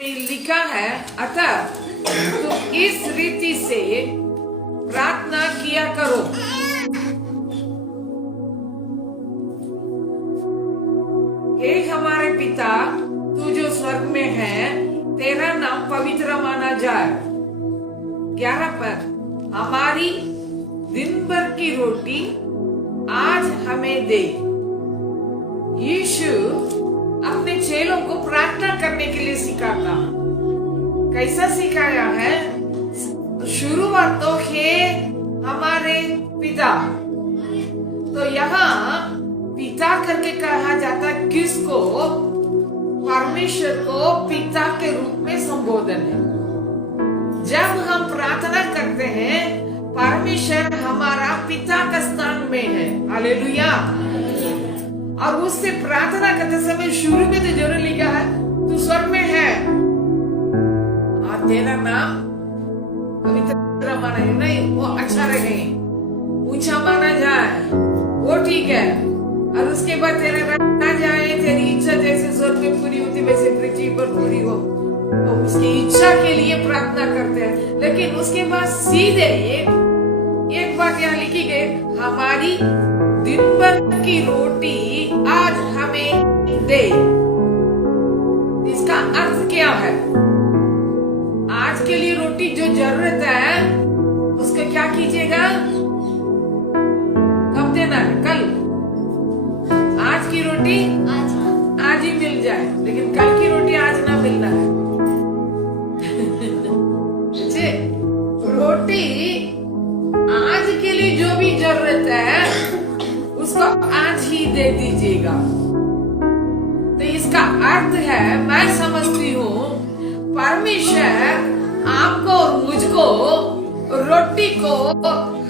लिखा है, अतः तुम इस रीति से प्रार्थना किया करो। हे हमारे पिता, तू जो स्वर्ग में है, तेरा नाम पवित्र माना जाए। 11 पर, हमारी दिन भर की रोटी आज हमें दे। यीशु अपने चेलों को प्रार्थना करने के लिए सिखाता। कैसा सिखाया है? शुरुआत तो है हमारे पिता। तो यहाँ पिता करके कहा जाता किसको? परमेश्वर को पिता के रूप में संबोधन है। जब हम प्रार्थना करते हैं, परमेश्वर हमारा पिता का स्थान में है। हालेलुया। और उससे प्रार्थना करते समय शुरू में तो जरूर लिखा है, तू स्वर्ग में है और तेरा नाम पवित्र माना है। नहीं, वो अच्छा रहे, ऊंचा माना जाए, वो ठीक है। और उसके बाद तेरा राज्य आए, तेरी इच्छा जैसे स्वर्ग में पूरी होती वैसे पृथ्वी पर पूरी हो। तो उसकी इच्छा के लिए प्रार्थना करते हैं। लेकिन उसके बाद सीधे एक बात यहाँ लिखी गई, हमारी दिन भर की रोटी आज हमें दे। इसका अर्थ क्या है? आज के लिए रोटी जो जरूरत है उसका क्या कीजिएगा? कब देना है? कल। आज की रोटी आज ही मिल जाए, लेकिन कल की रोटी आज ना मिलना है। रोटी आज के लिए जो भी जरूरत है उसको आज ही दे दीजिएगा। तो इसका अर्थ है, मैं समझती हूँ, परमेश्वर आपको और मुझको रोटी को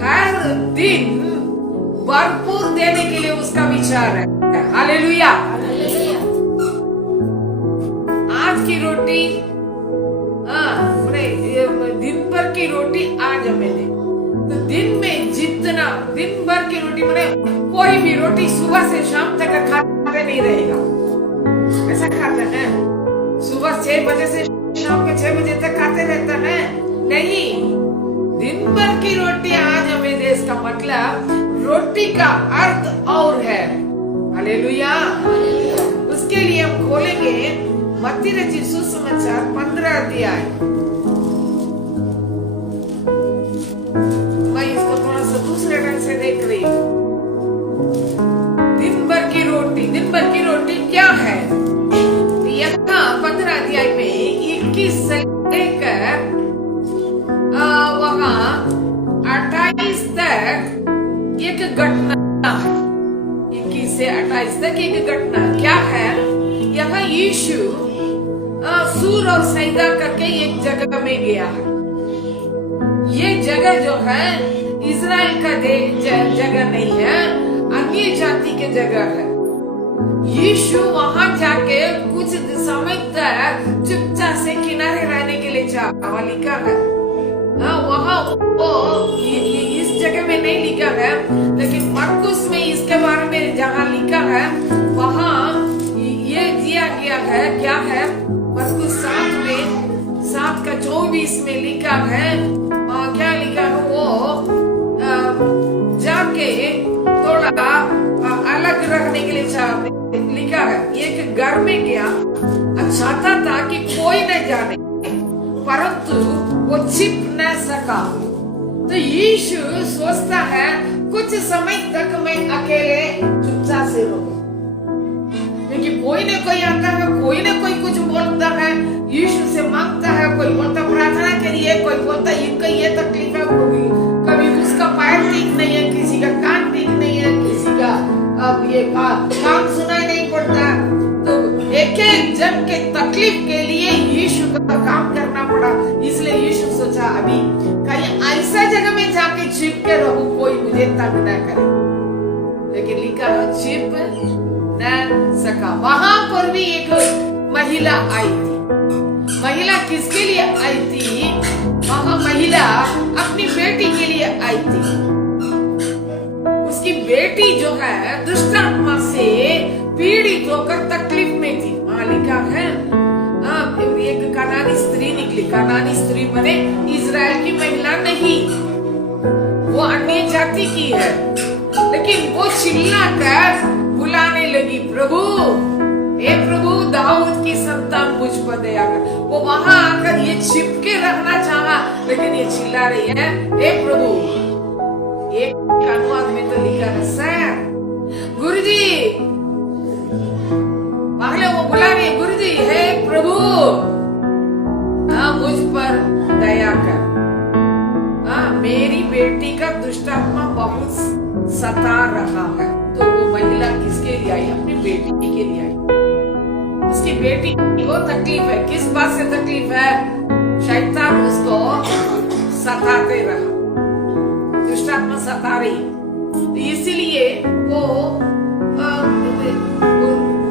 हर दिन भरपूर देने के लिए उसका विचार है। हालेलुया। आज की रोटी, दिन भर की रोटी आज हमें दे। तो दिन में जितना, दिन भर की रोटी मैंने कोई भी रोटी सुबह से शाम तक खाते नहीं रहेगा। ऐसा खाते हैं सुबह 6 बजे से शाम के 6 बजे तक खाते रहता है? नहीं, दिन भर की रोटी आज हमें दे। इसका मतलब रोटी का अर्थ और है। हालेलुया। उसके लिए हम खोलेंगे मत्ती रचित सुसमाचार 15 अध्याय। मैं इसको थोड़ा सा दूसरे ढंग से देख रही हूँ। दिन भर की रोटी क्या है? यहाँ 15 अध्याय में 21 से लेकर वहाँ 28 तक एक घटना है। 21 से 28 तक एक घटना क्या है? यहाँ यीशु सूर और सैदा करके एक जगह में गया है। ये जगह जो है इजराइल का जगह नहीं है, अन्य जाति के जगह है। यीशु वहां जाके कुछ समय तक चुपचाप से किनारे रहने के लिए चाहा। लिखा है वहां वो इस जगह में नहीं लिखा है, लेकिन मरकुस में इसके बारे में जहाँ लिखा है वहां ये दिया गया है। क्या है? मरकुस 7 का 24 में लिखा है। क्या लिखा है? वो जाके थोड़ा अलग रखने के लिए लिखा है। एक घर में गया, चाहता था कि कोई न जाने, परंतु वो छिप न सका। तो यीशु सोचता है कुछ समय तक मैं अकेले चुपचाप से रहूं, क्योंकि कोई न कोई आता है, कोई न कोई कुछ बोलता है, यीशु से मांगता है। कोई बोलता प्रार्थना करिए, कोई बोलता इनका ये तकलीफ है, कभी उसका पैर ठीक नहीं है, किसी का कान ठीक नहीं है, किसी का अब ये काम सुनाई नहीं पड़ता। तो एक जन के तकलीफ के लिए यीशु का काम करना पड़ा। इसलिए यीशु सोचा अभी कहीं ऐसा जगह में जाके छिप के रहूं, कोई मुझे तंग न करे। लेकिन लिखा छिप न सका। वहां पर भी एक महिला आई थी। महिला किसके लिए आई थी? वहां महिला अपनी बेटी के लिए आई थी। उसकी बेटी जो है दुष्ट आत्मा से पीड़ित होकर तकलीफ में थी। वहां लिखा है एक कनानी स्त्री निकली। कनानी स्त्री माने इजराइल की महिला नहीं, वो अन्य जाति की है, लेकिन वो चिल्लाकर बुलाने लगी, प्रभु, हे प्रभु, दाऊद की संतान मुझ पर दया कर। वो वहां आकर ये छिपके रहना चाहा, लेकिन ये चिल्ला रही है, हे प्रभु। एक अनुवाद में तो लिखा है, सर गुरुजी, पहले वो बुला रही है, गुरुजी, हे प्रभु, मुझ पर दया कर। मेरी बेटी का दुष्टात्मा बहुत सता रहा है। तो वो महिला किसके लिए आई? अपनी बेटी के लिए आई। उसकी बेटी को तकलीफ है। किस बात से तकलीफ है? शैतान उसको सताते रहा, दुष्टात्मा सता रही, तो इसीलिए वो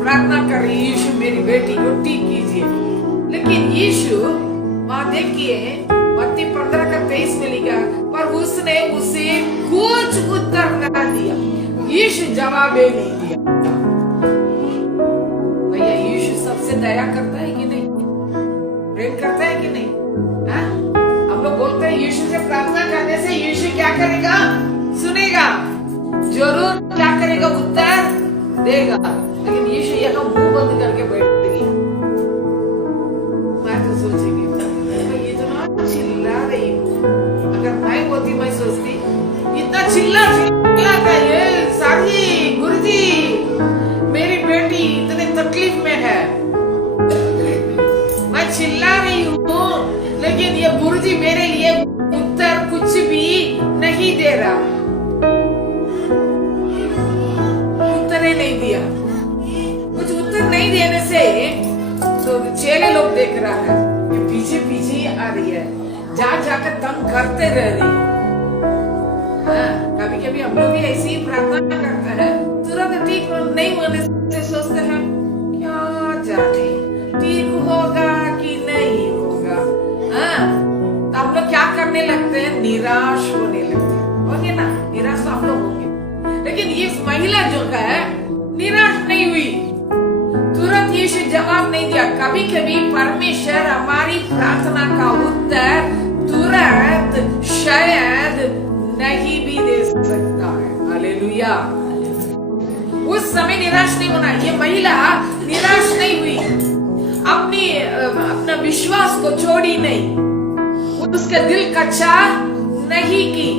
प्रार्थना कर रही, यीशु मेरी बेटी को ठीक कीजिए। लेकिन यीशु वहां देखिए मत्ती 15:23 में लिखा, पर उसने उसे कुछ उत्तर न दिया। यीशु जवाब नहीं दिया। भैया, यीशु सबसे दया करता है कि नहीं? प्रेम करता है कि नहीं? हम लोग बोलते हैं यीशु से प्रार्थना करने से यीशु क्या करेगा? सुनेगा, जरूर क्या करेगा? उत्तर देगा। लेकिन यीशु यहाँ मुंह बंद करके बैठ गया। मैं तो सोचेगी ये तो ना चिल्ला रही हूँ, अगर मैं होती मैं सोचती इतना चिल्ला था ये सारी, गुरुजी मेरी बेटी इतने तकलीफ में है, मैं चिल्ला रही हूँ, लेकिन ये गुरुजी मेरे लिए उत्तर कुछ भी नहीं दे रहा, उत्तर ही नहीं दिया। कुछ उत्तर नहीं देने से तो चेले लोग देख रहा है, ये पीछे पीछे ही आ रही है, जाकर तंग करते रह रही है। कभी कभी हम लोग भी ऐसी ही प्रार्थना करते हैं, तुरंत ठीक नहीं होने से सोचते हैं क्या जाने ठीक होगा कि नहीं होगा। तो हम लोग क्या करने लगते हैं? निराश होने लगते हैं। होंगे ना? निराश तो हम लोग होंगे। लेकिन ये महिला जो है निराश नहीं हुई, तुरंत यीशु जवाब नहीं दिया। कभी कभी परमेश्वर हमारी प्रार्थना का उत्तर तुरंत शायद नहीं भी दे सकता है। हालेलुया। उस समय निराश नहीं होना। ये महिला निराश नहीं हुई, अपना विश्वास को छोड़ी नहीं, उसका दिल कच्चा नहीं की,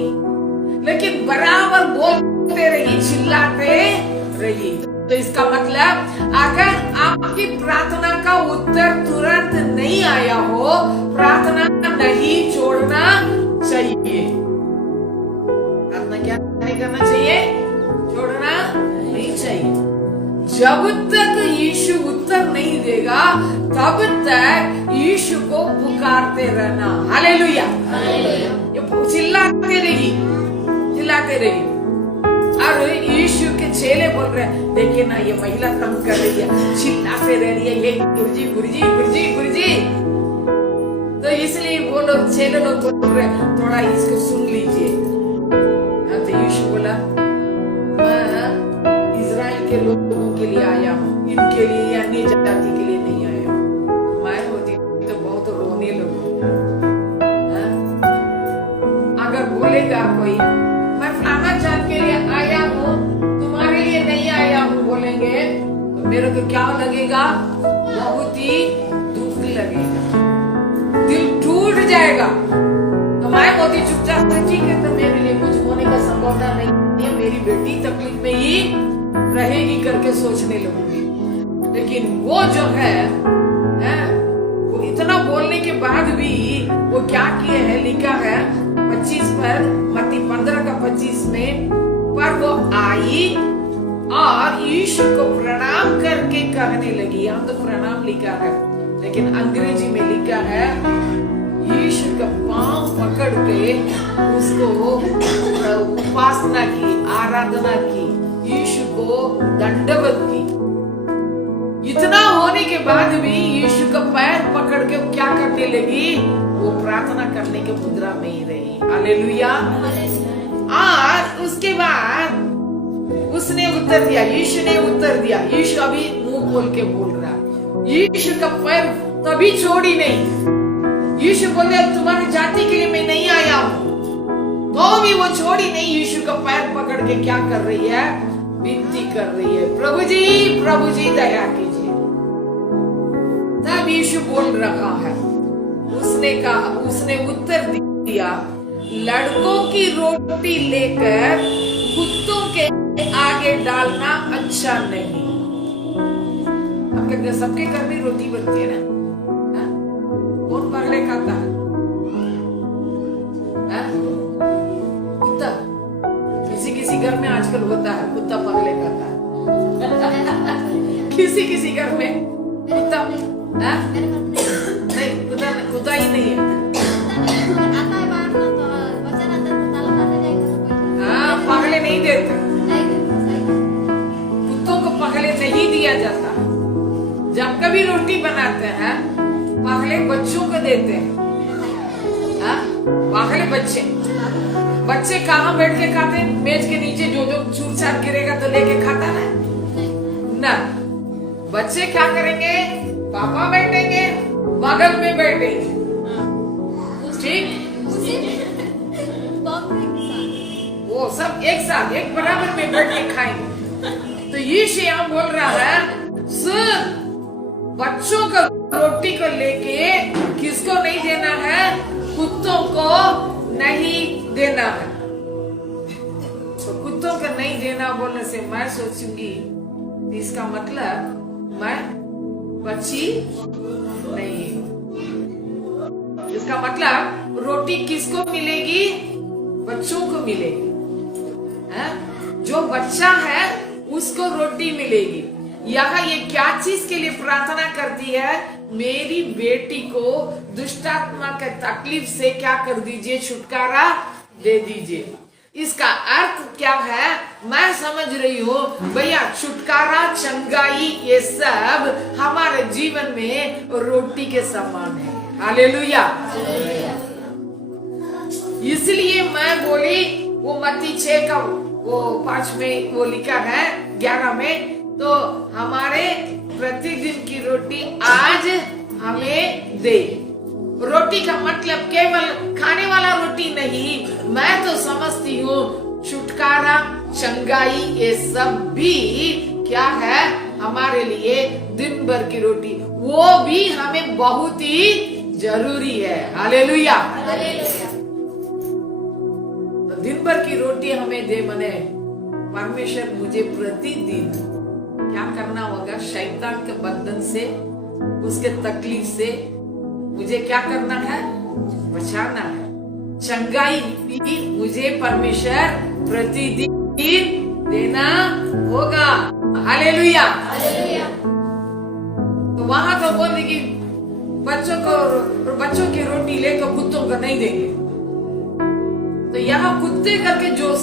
लेकिन बराबर बोलते रही, चिल्लाते रही। तो इसका मतलब अगर आपकी प्रार्थना का उत्तर तुरंत नहीं आया हो, प्रार्थना नहीं छोड़ना चाहिए। प्रार्थना क्या नहीं करना चाहिए? छोड़ना नहीं चाहिए। जब तक यीशु उत्तर नहीं देगा तब तक यीशु को पुकारते रहना। हालेलुया। ये चिल्लाते रही। और यीशु के चेले बोल रहे हैं, देखिए ना ये महिला तंग कर रही है, चिल्लाते रह रही है, ये गुरुजी गुरुजी गुरुजी गुरुजी। तो इसलिए वो लोग चेले लोग बोल रहे हैं, थोड़ा इसको सुन लीजिए। तो यीशु बोला, मैं इजराइल के लोगों के लिए आया हूँ, इनके लिए या अन्य जाति के लिए नहीं आया हूँ। मैं होती तो बहुत रोने लगूंगी। अगर बोलेगा कोई मैं फलाना जात के लिए आया हूँ, तुम्हारे लिए नहीं आया हूँ बोलेंगे, तो मेरे को क्या लगेगा? बहुत ही दुख लगेगा, दिल टूट जाएगा। तो मैं होती चुपचाप से, ठीक है तो मेरे लिए कुछ होने का संभावना नहीं है, मेरी बेटी तकलीफ में ही रहेगी करके सोचने लगूंगी। लेकिन वो जो है वो इतना बोलने के बाद भी वो क्या किए है? लिखा है 25 पर, मत्ती 15:25 में, पर वो आई और यीशु को प्रणाम करके कहने लगी। यहाँ तो प्रणाम लिखा है, लेकिन अंग्रेजी में लिखा है यीशु का पांव पकड़ के उसको उपासना की, आराधना की, यीशु को दंडवत की। इतना होने के बाद भी यीशु का पैर पकड़ के क्या करने लगी? वो प्रार्थना करने के मुद्रा में ही रही। हालेलुया। और उसके बाद उसने उत्तर दिया, यीशु ने उत्तर दिया। यीशु अभी मुंह खोल के बोल रहा है, यीशु का पैर तभी छोड़ी नहीं। यीशु बोले अब तुम्हारी जाति के लिए मैं नहीं आया हूं, तो भी वो छोड़ी नहीं। यीशु का पैर पकड़ के क्या कर रही है, विनती कर रही है, प्रभु जी दया कीजिए। तब यीशु बोल रहा है, उसने उत्तर दिया, लड़कों की रोटी लेकर कुत्तों के आगे डालना अच्छा नहीं। आपके सबके घर में रोटी बनती है ना, कौन पगले खाता है? कुत्ता। किसी घर में आजकल होता है कुत्ता पगले खाता है। किसी घर में कुत्ता नहीं, कुत्ता ही नहीं है। हाँ, पगले नहीं देते, कुत्तों को पगले नहीं दिया जाता। जब कभी रोटी बनाते हैं पगले बच्चों को देते हैं। पगले बच्चे कहाँ बैठ के खाते हैं? मेज के नीचे जो चूर चार गिरेगा तो लेके खाता है ना। बच्चे क्या करेंगे? पापा बैठेंगे, बगल में बैठेंगे, ठीक, वो सब एक साथ एक बराबर में बैठ के खाएंगे। तो यीशु यहाँ बोल रहा है, सुन, बच्चों को रोटी को लेके किसको नहीं देना है? कुत्तों को नहीं देना है। तो कुत्तों को नहीं देना बोलने से मैं सोचूंगी इसका मतलब मैं बच्ची नहीं हूं। इसका मतलब रोटी किसको मिलेगी? बच्चों को मिलेगी। जो बच्चा है उसको रोटी मिलेगी। यहाँ ये क्या चीज के लिए प्रार्थना करती है? मेरी बेटी को दुष्टात्मा के तकलीफ से क्या कर दीजिए, छुटकारा दे दीजिए। इसका अर्थ क्या है? मैं समझ रही हूँ भैया, छुटकारा, चंगाई, ये सब हमारे जीवन में रोटी के समान है। हालेलुया। इसलिए मैं बोली, वो मत्ती 6 का वो 5 में वो लिखा है, 11 में, तो हमारे प्रतिदिन की रोटी आज हमें दे। रोटी का मतलब केवल खाने वाला रोटी नहीं, मैं तो समझती हूँ छुटकारा, चंगाई, ये सब भी क्या है हमारे लिए? दिन भर की रोटी, वो भी हमें बहुत ही जरूरी है। हालेलुया। तो दिन भर की रोटी हमें दे मने परमेश्वर मुझे प्रतिदिन क्या करना होगा? शैतान के बंधन से, उसके तकलीफ से मुझे क्या करना है? बचाना है। चंगाई भी मुझे परमेश्वर प्रतिदिन देना होगा। हालेलुया। तो वहां तो बोल रही कि बच्चों की रोटी लेकर कुत्तों को नहीं देंगे। तो यहाँ कुत्ते करके जो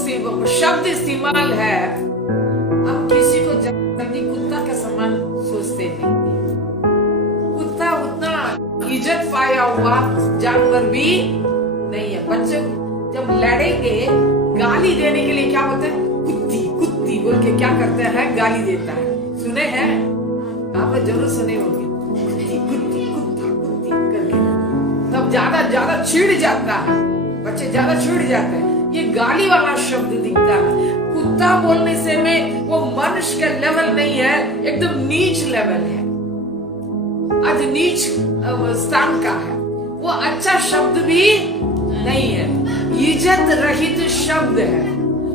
शब्द इस्तेमाल है, हम किसी को जल्दी कुत्ता के समान सोचते नहीं। कुत्ता उतना इज्जत पाया हुआ जानवर भी नहीं है। बच्चे जब लड़ेंगे, गाली देने के लिए क्या होता है? कुत्ती कुत्ती बोल के क्या करते हैं? गाली देता है। सुने हैं आप? जरूर सुने होंगे, कुत्ती कुत्ती कुत्ता कुत्ती करके। तब ज्यादा चिढ़ जाता है, बच्चे ज्यादा चिढ़ जाते हैं। ये गाली वाला शब्द दिखता है। कुत्ता बोलने से में वो मनुष्य का लेवल नहीं है, एकदम नीच लेवल है, आज नीच स्थान का है। वो अच्छा शब्द भी नहीं है, इज्जत रहित शब्द है।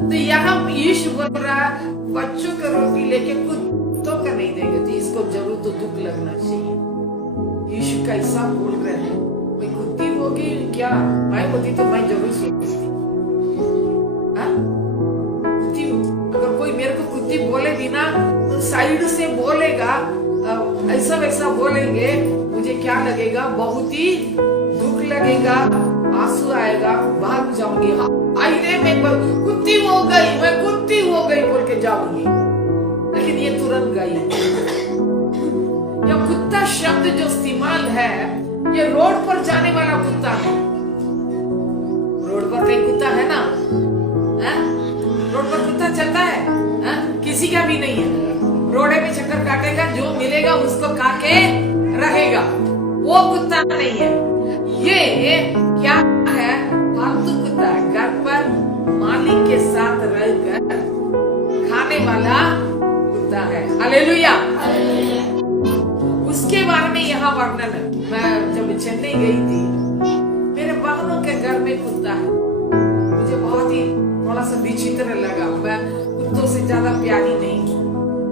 तो यहाँ यीशु बोल रहा है, बच्चों को रोटी लेके कुत्तों का नहीं देंगे, तो इसको जरूर तो दुख लगना चाहिए। यीशु कैसा बोल रहे हैं? कोई कुत्ती होगी क्या? मैं होती तो मैं जरूर सोचती। अगर कोई मेरे को कुत्ती बोले भी ना, तो साइड से बोलेगा, ऐसा वैसा बोलेंगे, मुझे क्या लगेगा? बहुत ही दुख लगेगा, आंसू आएगा, भाग जाऊंगी। आईने में कुत्ती हो गई, मैं कुत्ती हो गई बोल के जाऊंगी, लेकिन ये तुरंत गई। यह कुत्ता शब्द जो इस्तेमाल है, ये रोड पर जाने वाला कुत्ता है। रोड पर कहीं कुत्ता है ना? रोड पर कुत्ता चलता है? किसी का भी नहीं है। रोडे में चक्कर काटेगा, जो मिलेगा उसको खा के रहेगा। वो कुत्ता नहीं है, ये क्या है? पालतू कुत्ता, घर पर मालिक के साथ रहकर खाने वाला कुत्ता है। हालेलुया। उसके बारे में यहाँ वर्णन है। मैं जब चेन्नई गई थी, मेरे बहनों के घर में कुत्ता है, मुझे बहुत ही थोड़ा सा विचित्र लगा। मैं कुत्तों से ज्यादा प्यारी नहीं,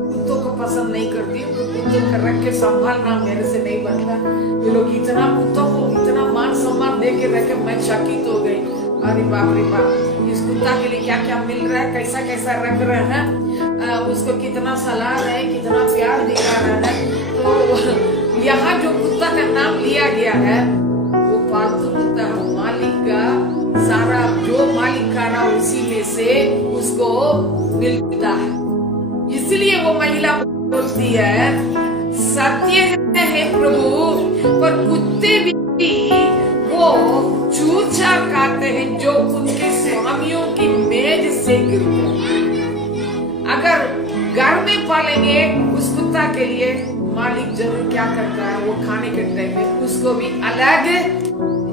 कुत्तों को पसंद नहीं करती, कुत्तों को रख के संभालना मेरे से नहीं बनता। ये लोग इतना कुत्तों को इतना मान सम्मान दे के रखे, मैं चकित हो गई। अरे बाप रे बाप, इस कुत्ता के लिए क्या क्या मिल रहा है, कैसा कैसा रख रहे हैं, उसको कितना सलाह है, कितना प्यार दिखा रहा है। तो यहाँ जो कुत्ता का नाम लिया गया है वो पालतू कुत्ता है, मालिक का सारा जो मालिक खा रहा उसी में से उसको मिलता है। इसलिए वो महिला बोलती है, सत्य है प्रभु, पर कुत्ते भी वो चूर चार खाते हैं जो उनके स्वामियों की मेज से गिरते हैं। अगर घर में पालेंगे उस कुत्ता के लिए, मालिक जरूर क्या करता है, वो खाने के टाइम में उसको भी अलग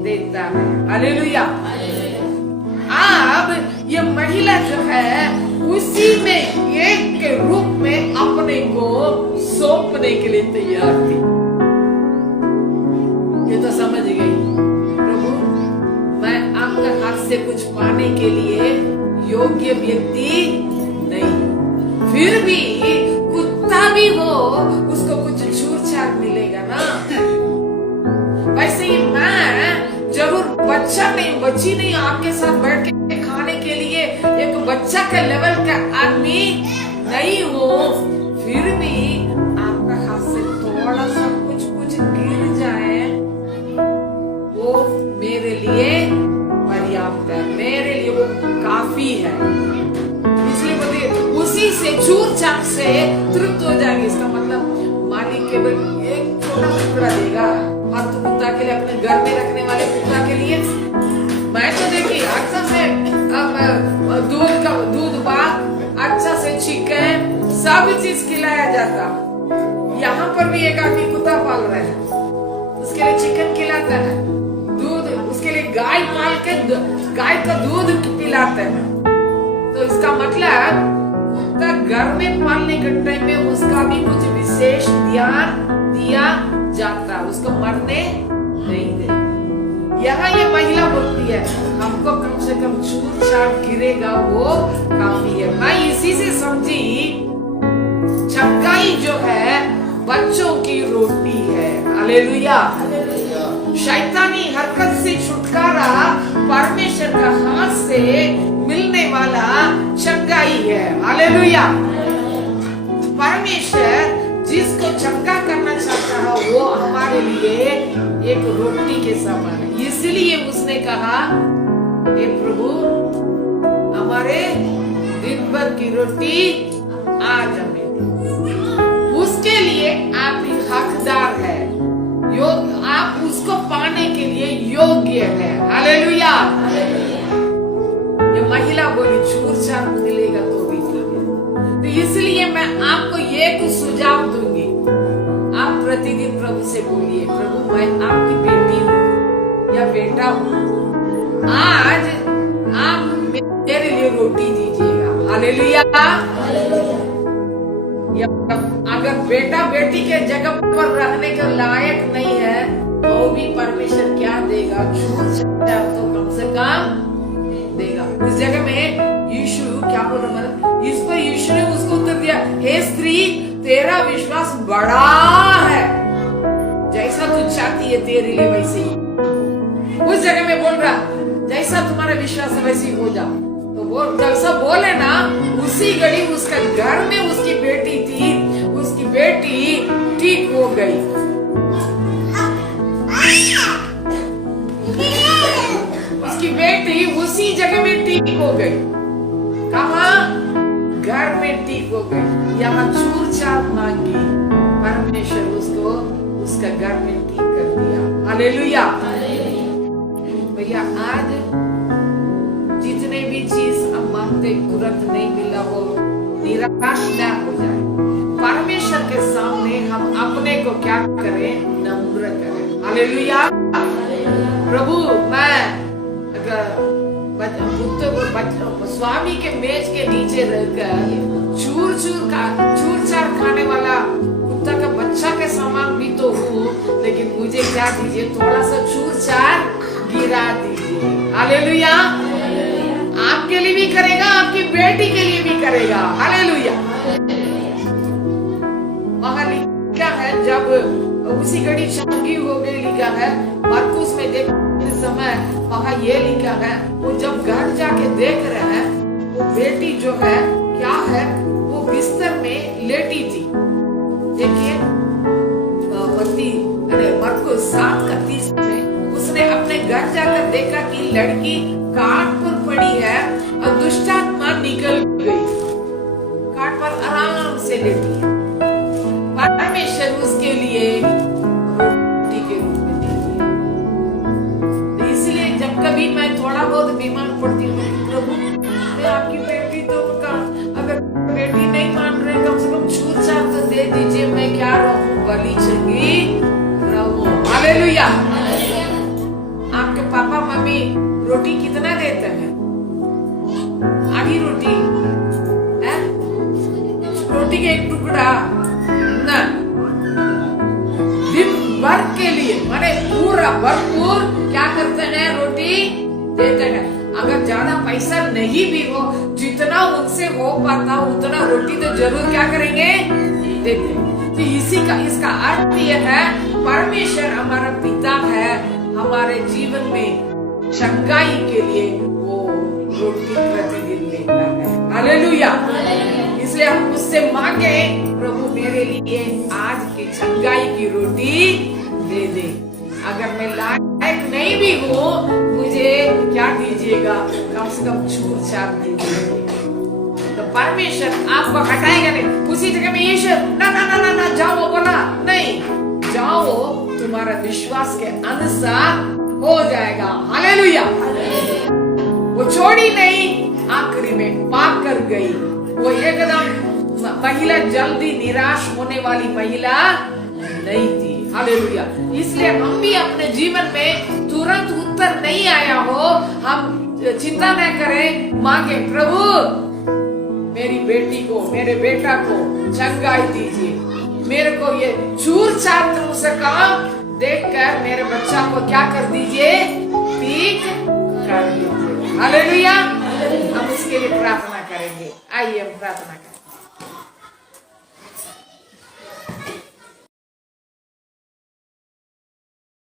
देता है। हालेलुया। अब ये महिला जो है उसी में एक के रूप में अपने को सौंपने के लिए तैयार थी। ये तो समझ गई, प्रभु मैं आपका हाथ से कुछ पाने के लिए योग्य व्यक्ति नहीं, फिर भी कुत्ता भी हो उसको कुछ छूट-छाट मिलेगा ना। वैसे ही मैं जरूर बच्चा नहीं, बच्ची नहीं, आपके साथ बैठ के खाने के लिए एक बच्चा का लेवल का आदमी नहीं हो, फिर भी आपका हाथ से थोड़ा सा कुछ गिर जाए वो मेरे लिए पर्याप्त है, मेरे लिए वो काफी है। इसलिए बोलिए उसी से चूर चाक से तृप्त हो जाएंगे। इसका मतलब मालिक केवल एक छोटा टुकड़ा देगा फालतू कुत्ता के लिए, अपने घर में रखने वाले कुत्ता के लिए। मैं तो देखिए अच्छा से दूध भात, अच्छा से चिकन, सब चीज खिलाया जाता। यहाँ पर भी एक आदमी कुत्ता पाल रहे हैं, उसके लिए चिकन खिलाता है, दूध उसके लिए गाय पाल के गाय का दूध पिलाते हैं। तो इसका मतलब कुत्ता घर में पालने के टाइम में उसका भी कुछ विशेष ध्यान दिया जाता, उसको मरने नहीं दे। यहाँ ये महिला बोलती है हमको कम से कम छूट-छाट गिरेगा वो काफी है। मैं इसी से समझी चंगाई जो है बच्चों की रोटी है। हालेलुया। शैतानी हरकत से छुटकारा परमेश्वर का हाथ से मिलने वाला चंगाई है। हालेलुया। परमेश्वर जिसको चंगा करना चाहता है वो हमारे लिए एक रोटी के समान है। इसलिए उसने कहा हे प्रभु हमारे दिन भर की रोटी आज हमें दे। उसके लिए आप ही हकदार है, आप उसको पाने के लिए योग्य है। हालेलुया। ये महिला बोली छूट-छाट मिलेगा तो भी ठीक है। तो इसलिए मैं आपको एक सुझाव दूंगी, आप प्रतिदिन प्रभु से बोलिए प्रभु मैं आपकी बेटी हूँ या बेटा हूँ, आज आप मेरे लिए रोटी दीजिएगा। हालेलुया। अगर बेटा बेटी के जगह पर रहने के लायक नहीं है तो भी परमेश्वर क्या देगा, छूट-छाट तो कम से कम देगा। उस जगह में यीशु क्या बोल रहा है, इस पर यीशु ने उसको उत्तर दिया, हे स्त्री तेरा विश्वास बड़ा है, जैसा तू चाहती है तेरे लिए वैसे ही। उस जगह में बोल रहा जैसा तुम्हारा विश्वास है वैसे ही हो जा। तो वो जैसा बोले ना उसी घड़ी उसका घर में उसकी बेटी थी, उसकी बेटी ठीक हो गई। उसकी बेटी उसी जगह में ठीक हो गई। कहाँ? घर में ठीक हो गई। यहाँ छूट-छाट मांगी, परमेश्वर उसको उसका घर में ठीक कर दिया। हालेलुया। भैया आज जितने भी चीज हम मांगते तुरंत नहीं मिला हो, निराश न हो जाए। परमेश्वर के सामने हम अपने को क्या करें, नम्र करें। हालेलुया। प्रभु मैं अगर स्वामी के मेज के नीचे रहकर चूर चार खाने वाला कुत्ता का बच्चा के समान भी तो हूँ, लेकिन मुझे क्या दीजिए, थोड़ा सा चूर चार गिरा दीजिए। हालेलुया। आपके लिए भी करेगा, आपकी बेटी के लिए भी करेगा। हालेलुया। वहां लिखा है, जब उसी घड़ी चंगी हो गई, लिखा है मरकुस में देखते समय वहां ये लिखा है, वो जब घर जाके देख रहे हैं, वो बेटी जो है क्या है, वो बिस्तर में लेटी थी। देखिए मरकुस 7:30 में उसने अपने घर जाकर देखा कि लड़की काट पर पड़ी है और दुष्टात्मा निकल गई, काट पर आराम से लेटी है। परमेश्वर उसके लिए रोटी के रूप में देती है। इसलिए जब कभी मैं थोड़ा बहुत बीमार पड़ती हूँ, प्रभु मैं आपकी बेटी तो अगर बेटी नहीं मान रहे, कम से कम छूट छाट तो दे दीजिए, मैं क्या रहूं, बली चंगी रहूं। हालेलुया। आपके पापा मम्मी रोटी कितना देते हैं? आधी रोटी है? रोटी का एक टुकड़ा ना, दिन भर के लिए माने पूरा भरपूर क्या करते हैं, रोटी देते हैं। अगर ज्यादा पैसा नहीं भी हो, जितना उनसे हो पाता उतना रोटी तो जरूर क्या करेंगे, देते। तो इसका अर्थ यह है, परमेश्वर हमारा पिता है, हमारे जीवन में चंगाई के लिए वो रोटी प्रतिदिन देता है। हालेलुया। इसलिए हम उससे मांगे, प्रभु मेरे लिए आज की चंगाई की रोटी दे दे। अगर मैं लायक नहीं भी हूँ, मुझे क्या दीजिएगा, कम से कम छूट छाट दीजिए। तो परमेश्वर आपको हटाएगा नहीं। उसी जगह में यीशु ना ना ना ना ना जाओ बोला नहीं, जाओ, तुम्हारा विश्वास के अनुसार हो जाएगा। हालेलुया। वो छोड़ी नहीं, आखिरी में पाक कर गई। वो एकदम महिला जल्दी निराश होने वाली महिला नहीं थी। हालेलुया। इसलिए हम भी अपने जीवन में तुरंत उत्तर नहीं आया हो, हम चिंता न करें, मांगे, प्रभु मेरी बेटी को, मेरे बेटा को चंगाई दीजिए। मेरे को ये चूर चार से काम देखकर मेरे बच्चा को क्या कर दीजिए, ठीक कर दीजिए। हालेलुया। हम उसके लिए प्रार्थना करेंगे। आइए हम प्रार्थना करें।